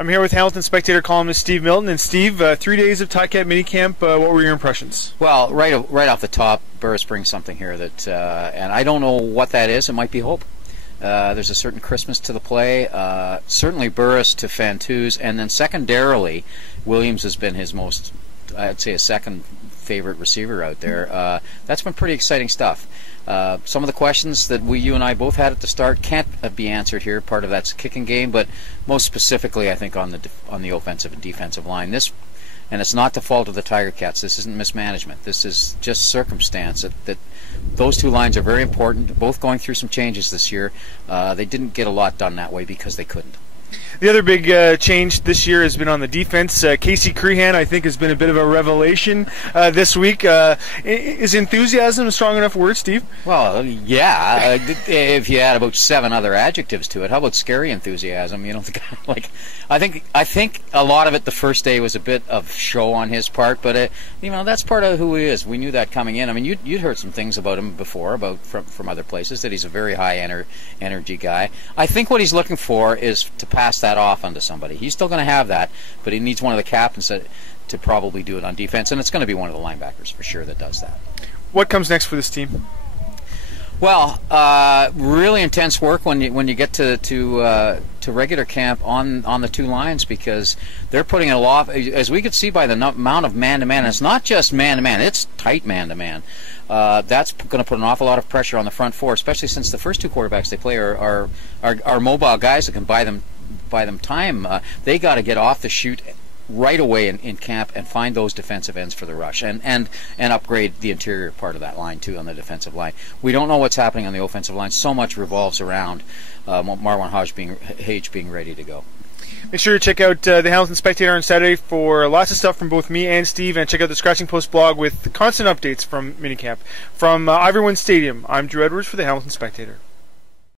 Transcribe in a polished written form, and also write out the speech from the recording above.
I'm here with Hamilton Spectator columnist Steve Milton. And Steve, 3 days of Ticat minicamp, what were your impressions? Well, right off the top, Burris brings something here that, and I don't know what that is. It might be hope. There's a certain Christmas to the play. Certainly Burris to Fantus, and then secondarily, Williams has been his most, I'd say, a second favorite receiver out there. That's been pretty exciting stuff. Some of the questions that you and I both had at the start can't be answered here. Part of that's kicking game, but most specifically, I think on the offensive and defensive line. And it's not the fault of the Ticats. This isn't mismanagement. This is just circumstance. That those two lines are very important. Both going through some changes this year. They didn't get a lot done that way because they couldn't. The other big change this year has been on the defense. Casey Crehan, I think, has been a bit of a revelation this week. Is enthusiasm a strong enough word, Steve? Well, yeah. If you add about 7 other adjectives to it, how about scary enthusiasm? You know, I think a lot of it the first day was a bit of show on his part, but that's part of who he is. We knew that coming in. I mean, you'd heard some things about him before, from other places, that he's a very high energy guy. I think what he's looking for is to pass that off onto somebody. He's still going to have that, but he needs one of the captains to probably do it on defense, and it's going to be one of the linebackers for sure that does that. What comes next for this team? Well, really intense work when you get to regular camp on the two lines, because they're putting a lot, as we could see by the amount of man-to-man. It's not just man-to-man; it's tight man-to-man. That's going to put an awful lot of pressure on the front four, especially since the first two quarterbacks they play are mobile guys that can buy them time. They got to get off the chute right away in camp and find those defensive ends for the rush, and upgrade the interior part of that line too on the defensive line. We don't know what's happening on the offensive line. So much revolves around Marwan Hage being ready to go. Make sure to check out the Hamilton Spectator on Saturday for lots of stuff from both me and Steve, and check out the Scratching Post blog with constant updates from minicamp. From Ivory One Stadium, I'm Drew Edwards for the Hamilton Spectator.